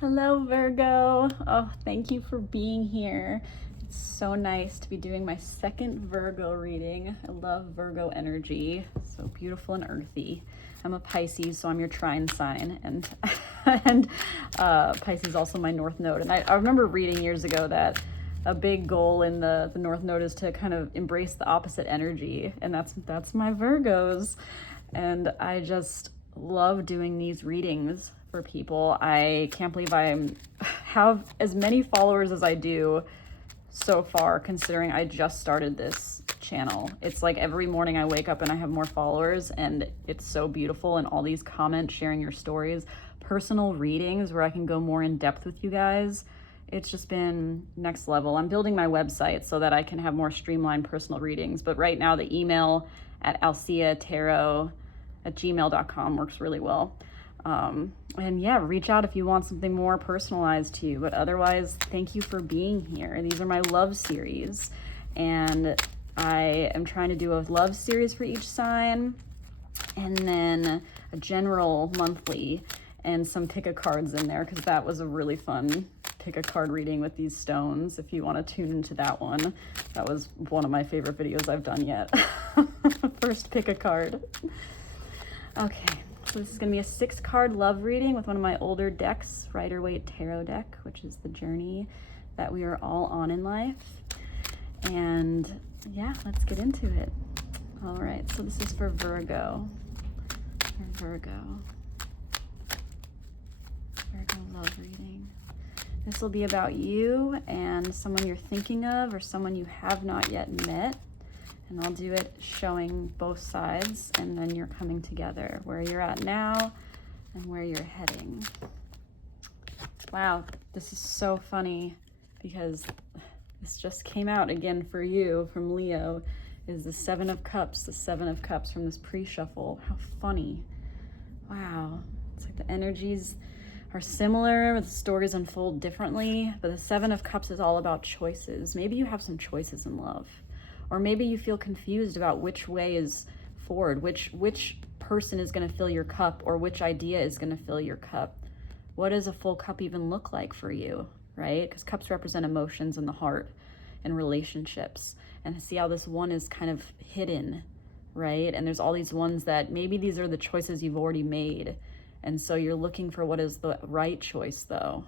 Hello, Virgo. Oh, thank you for being here. It's so nice to be doing my second Virgo reading. I love Virgo energy. So beautiful and earthy. I'm a Pisces, so I'm your trine sign, and Pisces is also my North Node. And I remember reading years ago that a big goal in the North Node is to kind of embrace the opposite energy, and that's my Virgos. And I just love doing these readings for people. I can't believe I have as many followers as I do so far, considering I just started this channel. It's like every morning I wake up and I have more followers, and it's so beautiful. And all these comments, sharing your stories, personal readings where I can go more in depth with you guys. It's just been next level. I'm building my website so that I can have more streamlined personal readings. But right now the email at alseatarot@gmail.com works really well. And yeah, reach out if you want something more personalized to you. But otherwise, thank you for being here. These are my love series, and I am trying to do a love series for each sign, and then a general monthly, and some pick a cards in there, because that was a really fun pick a card reading with these stones. If you want to tune into that one, that was one of my favorite videos I've done yet. First pick a card. Okay. So this is going to be a 6-card love reading with one of my older decks, Rider-Waite Tarot deck, which is the journey that we are all on in life. And yeah, let's get into it. All right, so this is for Virgo. Virgo love reading. This will be about you and someone you're thinking of or someone you have not yet met. And I'll do it showing both sides, and then you're coming together, where you're at now and where you're heading. Wow, this is so funny because this just came out again for you from Leo, is the 7 of Cups, the 7 of Cups from this pre-shuffle. How funny. Wow, it's like the energies are similar, but the stories unfold differently. But the 7 of Cups is all about choices. Maybe you have some choices in love. Or maybe you feel confused about which way is forward, which person is going to fill your cup, or which idea is going to fill your cup. What does a full cup even look like for you, right? Because cups represent emotions and the heart and relationships. And see how this one is kind of hidden, right? And there's all these ones that maybe these are the choices you've already made. And so you're looking for what is the right choice, though.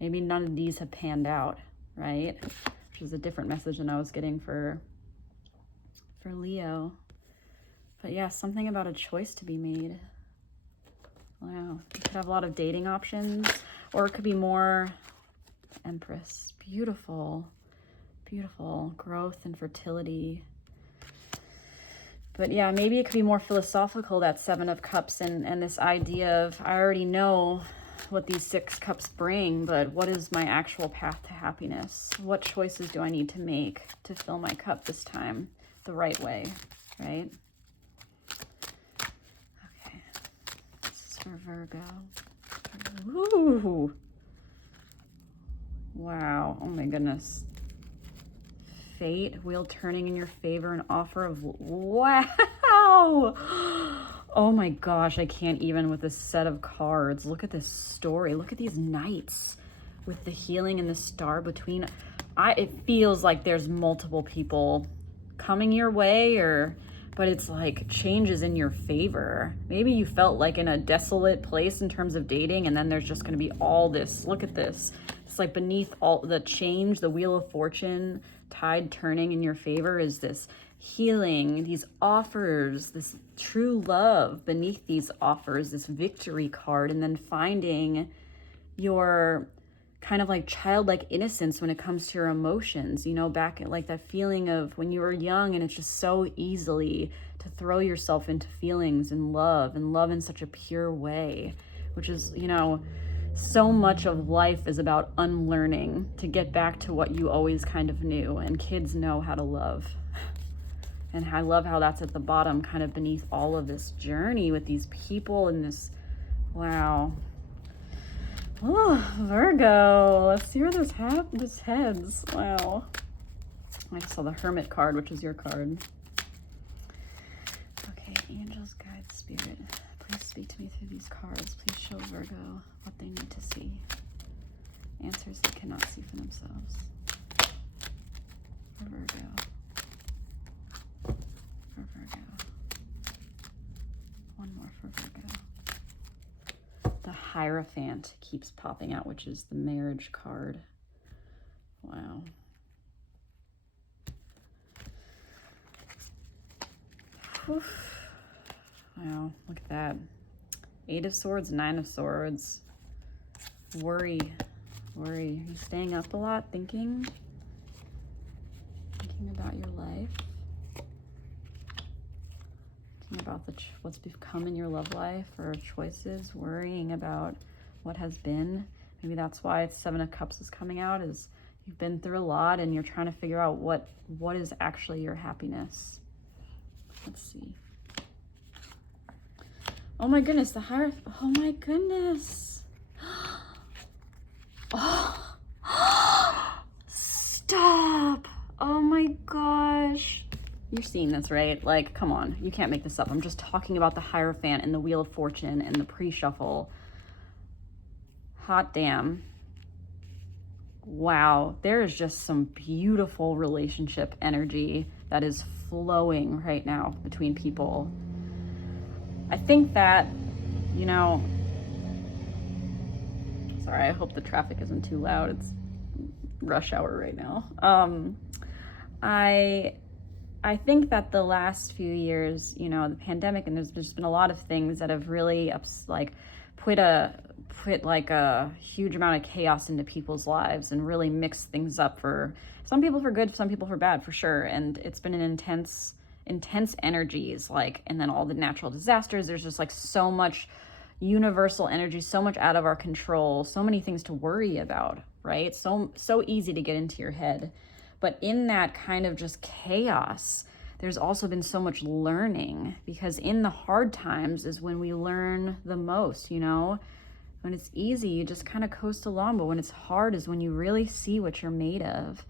Maybe none of these have panned out, right? Which is a different message than I was getting for Leo. But yeah, something about a choice to be made. Wow, you could have a lot of dating options, or it could be more Empress. Beautiful, beautiful growth and fertility. But yeah, maybe it could be more philosophical, that 7 of Cups, and this idea of, I already know what these 6 cups bring, but what is my actual path to happiness? What choices do I need to make to fill my cup this time the right way, right? Okay, this is for Virgo. Ooh. Wow, oh my goodness. Fate, wheel turning in your favor, an offer of, wow. Oh my gosh, I can't even with this set of cards. Look at this story. Look at these knights with the healing and the star between. It feels like there's multiple people coming your way, but it's like changes in your favor. Maybe you felt like in a desolate place in terms of dating, and then there's just going to be all this. Look at this. It's like beneath all the change, the wheel of fortune, tide turning in your favor, is this healing, these offers, this true love beneath these offers, this victory card, and then finding your kind of like childlike innocence when it comes to your emotions, you know, back at like that feeling of when you were young, and it's just so easily to throw yourself into feelings and love in such a pure way, which is, you know, so much of life is about unlearning to get back to what you always kind of knew, and kids know how to love. And I love how that's at the bottom, kind of beneath all of this journey with these people and this, wow. Oh, Virgo, let's see where this heads. Wow. I just saw the Hermit card, which is your card. Okay, angels, guides, spirit, please speak to me through these cards. Please show Virgo what they need to see. Answers they cannot see for themselves. For Virgo. For Virgo. One more for Virgo. The Hierophant keeps popping out, which is the marriage card. Wow. Oof. Wow, look at that. 8 of Swords, 9 of Swords. Worry. Are you staying up a lot, thinking about your life? Thinking about what's become in your love life or choices, worrying about what has been. Maybe that's why it's 7 of Cups is coming out, is you've been through a lot and you're trying to figure out what is actually your happiness. Let's see. Oh my goodness, the Hierophant. Oh my goodness. Oh. Stop. Oh my gosh. You're seeing this, right? Like, come on. You can't make this up. I'm just talking about the Hierophant and the Wheel of Fortune and the pre-shuffle. Hot damn. Wow. There is just some beautiful relationship energy that is flowing right now between people. I think that, you know, sorry, I hope the traffic isn't too loud. It's rush hour right now. I think that the last few years, you know, the pandemic, and there's just been a lot of things that have really put like a huge amount of chaos into people's lives and really mixed things up for some people for good, some people for bad, for sure. And it's been an intense energies, like, and then all the natural disasters. There's just like so much universal energy, so much out of our control, so many things to worry about, right? So easy to get into your head. But in that kind of just chaos, there's also been so much learning, because in the hard times is when we learn the most, you know? When it's easy, you just kind of coast along, but when it's hard is when you really see what you're made of.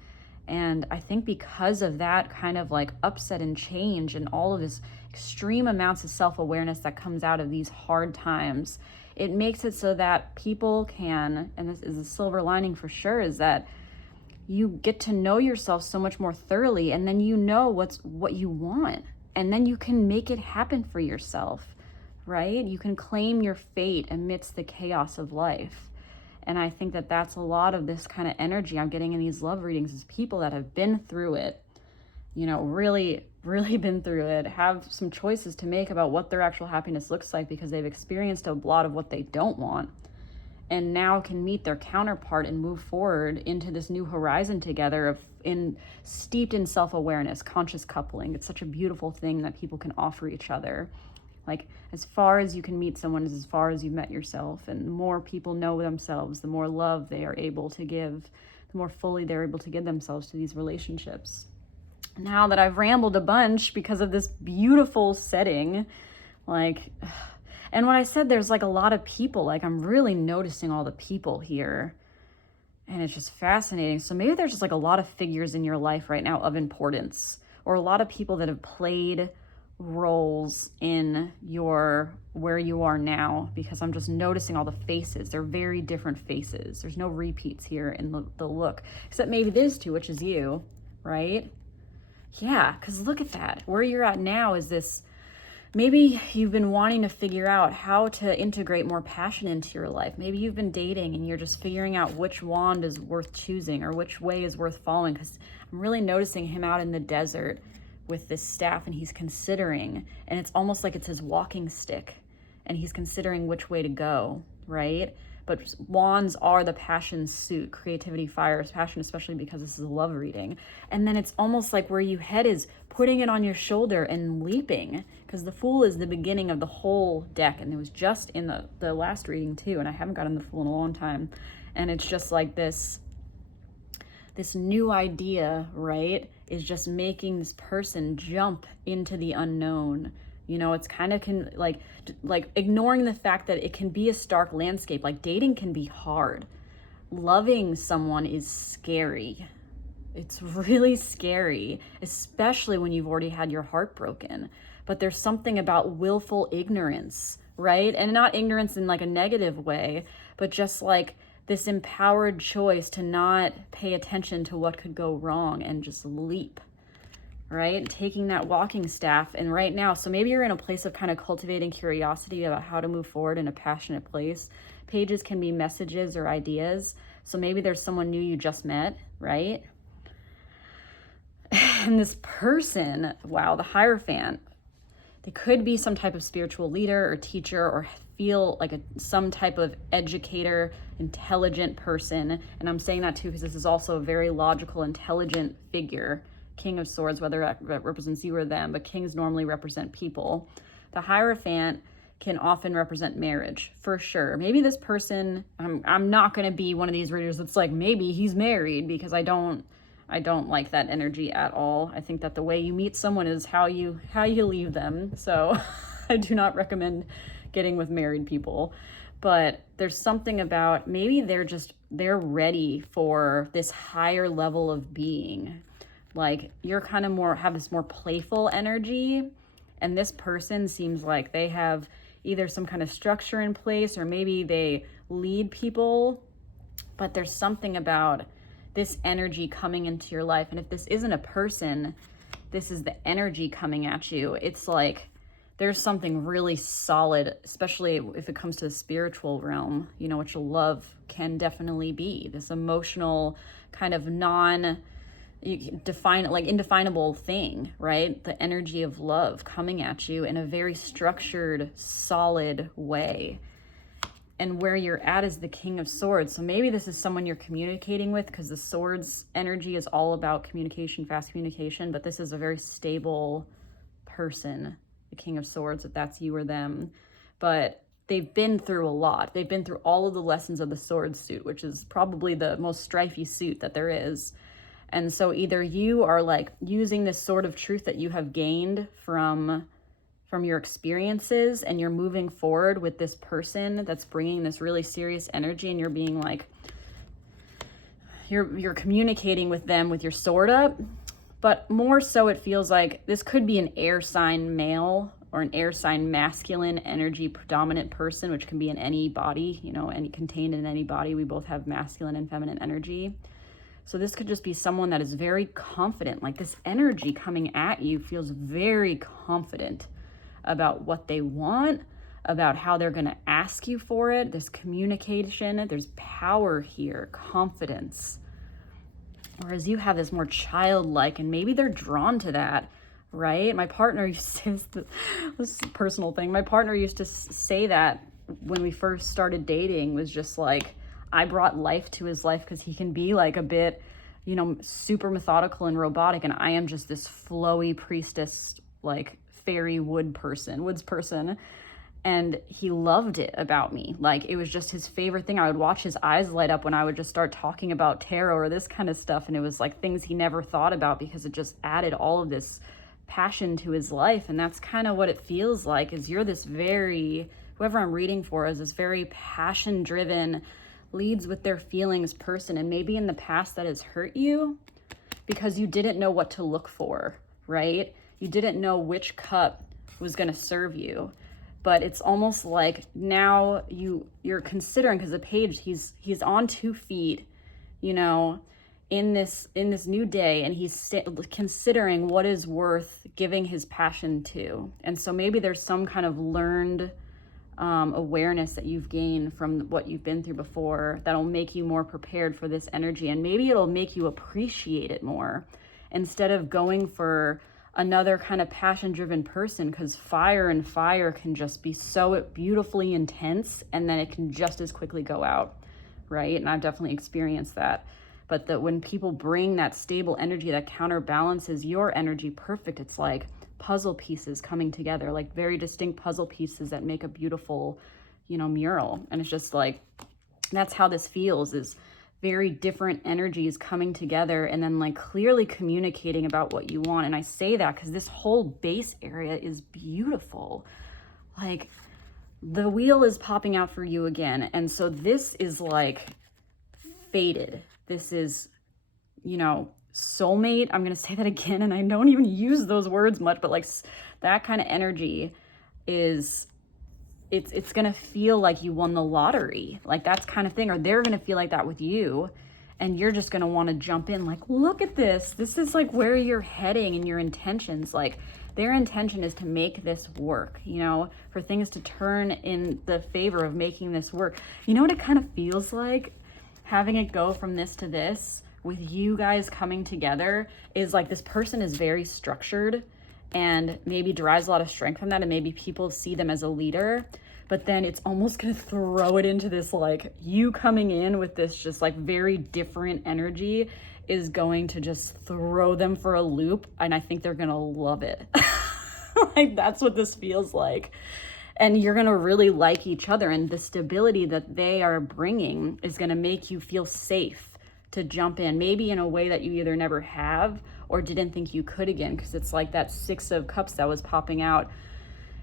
And I think because of that kind of like upset and change and all of this extreme amounts of self-awareness that comes out of these hard times, it makes it so that people can, and this is a silver lining for sure, is that you get to know yourself so much more thoroughly, and then you know what you want, and then you can make it happen for yourself, right? You can claim your fate amidst the chaos of life. And I think that that's a lot of this kind of energy I'm getting in these love readings, is people that have been through it, you know, really been through it, have some choices to make about what their actual happiness looks like, because they've experienced a lot of what they don't want, and now can meet their counterpart and move forward into this new horizon together steeped in self-awareness, conscious coupling. It's such a beautiful thing that people can offer each other. Like, as far as you can meet someone is as far as you've met yourself. And the more people know themselves, the more love they are able to give, the more fully they're able to give themselves to these relationships. Now that I've rambled a bunch because of this beautiful setting, like, and when I said there's like a lot of people, like, I'm really noticing all the people here, and it's just fascinating. So maybe there's just like a lot of figures in your life right now of importance, or a lot of people that have played roles in where you are now, because I'm just noticing all the faces. They're very different faces. There's no repeats here in the look, except maybe this too, which is you, right? Yeah, because look at that. Where you're at now is this, maybe you've been wanting to figure out how to integrate more passion into your life. Maybe you've been dating and you're just figuring out which wand is worth choosing or which way is worth following, because I'm really noticing him out in the desert with this staff, and he's considering, and it's almost like it's his walking stick, and he's considering which way to go, right? But wands are the passion suit, creativity, fire, passion, especially because this is a love reading. And then it's almost like where you head is putting it on your shoulder and leaping, because the Fool is the beginning of the whole deck, and it was just in the last reading too, and I haven't gotten the Fool in a long time. And it's just like this new idea, right, is just making this person jump into the unknown. You know, it's kind of like ignoring the fact that it can be a stark landscape. Like, dating can be hard. Loving someone is scary. It's really scary, especially when you've already had your heart broken. But there's something about willful ignorance, right? And not ignorance in like a negative way, but just like this empowered choice to not pay attention to what could go wrong and just leap, right? Taking that walking staff. And right now, so maybe you're in a place of kind of cultivating curiosity about how to move forward in a passionate place. Pages can be messages or ideas. So maybe there's someone new you just met, right? And this person, wow, the Hierophant, they could be some type of spiritual leader or teacher, or feel like some type of educator, intelligent person. And I'm saying that too because this is also a very logical, intelligent figure. King of Swords, whether that represents you or them, but kings normally represent people. The Hierophant can often represent marriage, for sure. Maybe this person, I'm not going to be one of these readers that's like, maybe he's married, because I don't like that energy at all. I think that the way you meet someone is how you leave them. So I do not recommend getting with married people. But there's something about, maybe they're ready for this higher level of being. Like, you're kind of have this more playful energy, and this person seems like they have either some kind of structure in place, or maybe they lead people, but there's something about this energy coming into your life. And if this isn't a person, this is the energy coming at you. It's like there's something really solid, especially if it comes to the spiritual realm, which love can definitely be. This emotional kind of indefinable thing, right? The energy of love coming at you in a very structured, solid way. And where you're at is the King of Swords. So maybe this is someone you're communicating with, because the Swords energy is all about communication, fast communication, but this is a very stable person, the King of Swords, if that's you or them. But they've been through a lot. They've been through all of the lessons of the Swords suit, which is probably the most strifey suit that there is. And so either you are like using this sort of truth that you have gained from your experiences, and you're moving forward with this person that's bringing this really serious energy, and you're being like, you're communicating with them with your sword up. But more so, it feels like this could be an air sign male or an air sign masculine energy predominant person, which can be in any body, contained in any body. We both have masculine and feminine energy. So this could just be someone that is very confident. Like, this energy coming at you feels very confident about what they want, about how they're going to ask you for it. There's communication, there's power here, confidence. Whereas you have this more childlike, and maybe they're drawn to that, right? My partner used to, this is a personal thing. My partner used to say that when we first started dating, was just like, I brought life to his life because he can be like a bit, super methodical and robotic. And I am just this flowy priestess, like fairy woods person. And he loved it about me. Like, it was just his favorite thing. I would watch his eyes light up when I would just start talking about tarot or this kind of stuff. And it was like things he never thought about, because it just added all of this passion to his life. And that's kind of what it feels like, is you're this whoever I'm reading for is this very passion driven, leads with their feelings person. And maybe in the past that has hurt you because you didn't know what to look for, right? You didn't know which cup was going to serve you. But it's almost like now you're considering, because the page, he's on 2 feet, in this new day, and he's considering what is worth giving his passion to. And so maybe there's some kind of learned awareness that you've gained from what you've been through before that'll make you more prepared for this energy, and maybe it'll make you appreciate it more instead of going for another kind of passion-driven person, because fire can just be so beautifully intense, and then it can just as quickly go out, right? And I've definitely experienced that. But when people bring that stable energy that counterbalances your energy perfect, it's like puzzle pieces coming together, like very distinct puzzle pieces that make a beautiful, mural. And it's just like, that's how this feels, is very different energies coming together, and then like clearly communicating about what you want. And I say that because this whole base area is beautiful. Like, the wheel is popping out for you again. And so this is like fated. This is, soulmate. I'm going to say that again. And I don't even use those words much, but like that kind of energy is it's gonna feel like you won the lottery, like that's kind of thing, or they're gonna feel like that with you, and you're just gonna want to jump in like, look at this. This is like where you're heading and your intentions. Like their intention is to make this work, you know, for things to turn in the favor of making this work. You know what it kind of feels like? Having it go from this to this with you guys coming together is like this person is very structured and maybe derives a lot of strength from that, and maybe people see them as a leader, but then it's almost gonna throw it into this, like you coming in with this just like very different energy is going to just throw them for a loop, and I think they're gonna love it. Like that's what this feels like. And you're gonna really like each other, and the stability that they are bringing is gonna make you feel safe to jump in, maybe in a way that you either never have or didn't think you could again, because it's like that Six of Cups that was popping out.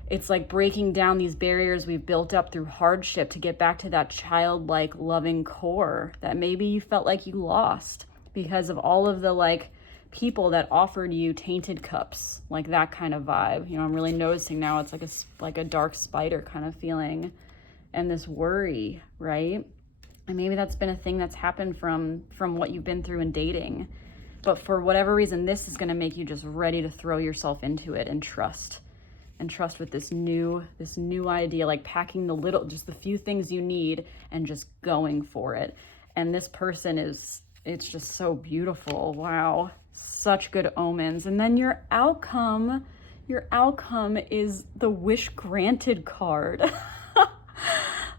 It's like breaking down these barriers we've built up through hardship to get back to that childlike loving core that maybe you felt like you lost because of all of the like people that offered you tainted cups, like that kind of vibe. You know, I'm really noticing now it's like a dark spider kind of feeling, and this worry, right? And maybe that's been a thing that's happened from what you've been through in dating. But for whatever reason, this is going to make you just ready to throw yourself into it and trust with this new idea, like packing just the few things you need and just going for it. And this person it's just so beautiful. Wow. Such good omens. And then your outcome is the wish granted card.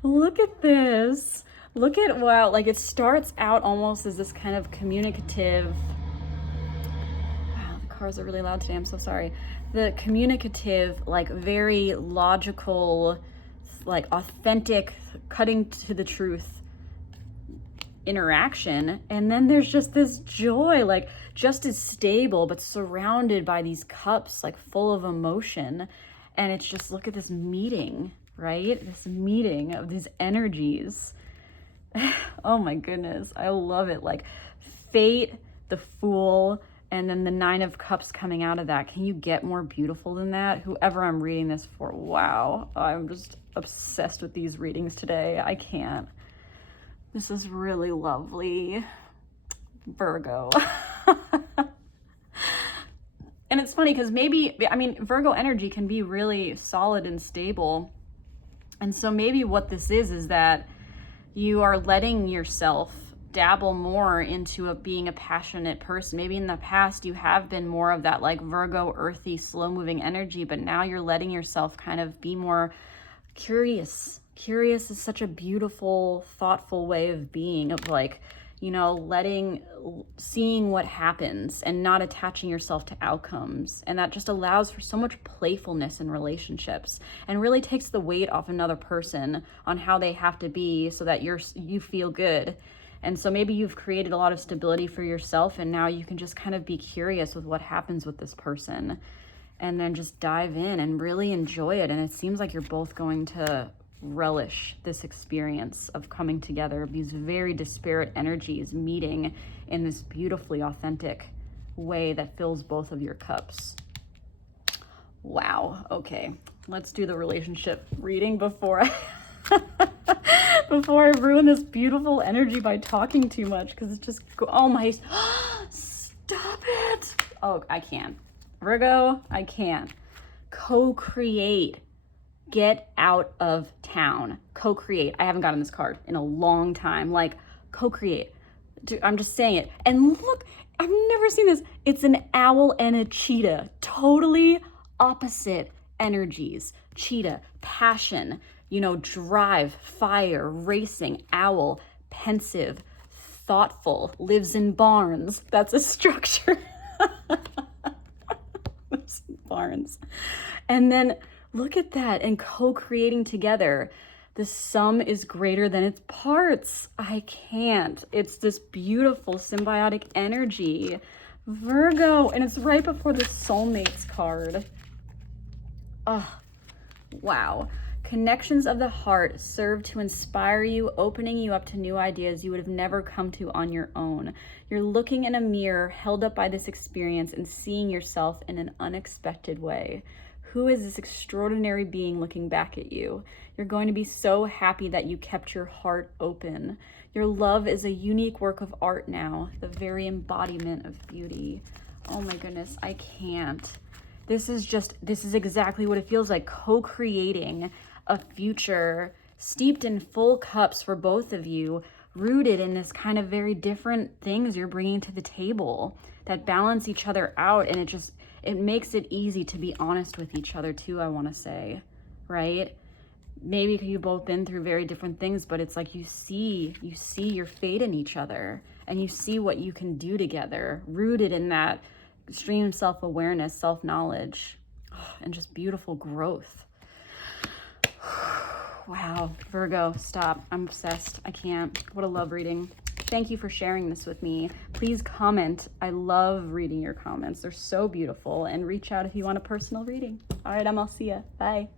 Look at this. Wow, like it starts out almost as this kind of communicative, wow, the cars are really loud today, I'm so sorry. The communicative, like very logical, like authentic, cutting to the truth interaction. And then there's just this joy, like just as stable, but surrounded by these cups, like full of emotion. And it's just, look at this meeting, right? This meeting of these energies. Oh my goodness, I love it. Like fate, the Fool, and then the Nine of Cups coming out of that. Can you get more beautiful than that? Whoever I'm reading this for, wow, I'm just obsessed with these readings today. I can't. This is really lovely, Virgo. And it's funny because Virgo energy can be really solid and stable. And so maybe what this is that you are letting yourself dabble more into being a passionate person. Maybe in the past you have been more of that like Virgo, earthy, slow moving energy, but now you're letting yourself kind of be more curious. Curious is such a beautiful, thoughtful way of being, of like, you know, seeing what happens and not attaching yourself to outcomes. And that just allows for so much playfulness in relationships and really takes the weight off another person on how they have to be so that you feel good. And so maybe you've created a lot of stability for yourself, and now you can just kind of be curious with what happens with this person and then just dive in and really enjoy it. And it seems like you're both going to relish this experience of coming together, these very disparate energies meeting in this beautifully authentic way that fills both of your cups. Wow. Okay, let's do the relationship reading before I ruin this beautiful energy by talking too much, because it's just stop it. Oh, I can't. Virgo, I can't. Co-create. Get out of town. Co-create. I haven't gotten this card in a long time. Like, co-create. Dude, I'm just saying it. And look, I've never seen this. It's an owl and a cheetah. Totally opposite energies. Cheetah, passion, you know, drive, fire, racing. Owl, pensive, thoughtful, lives in barns. That's a structure. Lives in barns. And then look at that, and co-creating together. The sum is greater than its parts. I can't. It's this beautiful symbiotic energy. Virgo, and it's right before the soulmates card. Oh, wow. Connections of the heart serve to inspire you, opening you up to new ideas you would have never come to on your own. You're looking in a mirror held up by this experience and seeing yourself in an unexpected way. Who is this extraordinary being looking back at you? You're going to be so happy that you kept your heart open. Your love is a unique work of art now, the very embodiment of beauty. Oh my goodness, I can't. This is exactly what it feels like, co-creating a future steeped in full cups for both of you, rooted in this kind of very different things you're bringing to the table that balance each other out. And it makes it easy to be honest with each other too, I want to say, right? Maybe you've both been through very different things, but it's like you see your fate in each other, and you see what you can do together, rooted in that extreme self-awareness, self-knowledge, and just beautiful growth. Wow, Virgo, stop. I'm obsessed. I can't. What a love reading. Thank you for sharing this with me. Please comment. I love reading your comments. They're so beautiful. And reach out if you want a personal reading. All right, I'm Alsea. Bye.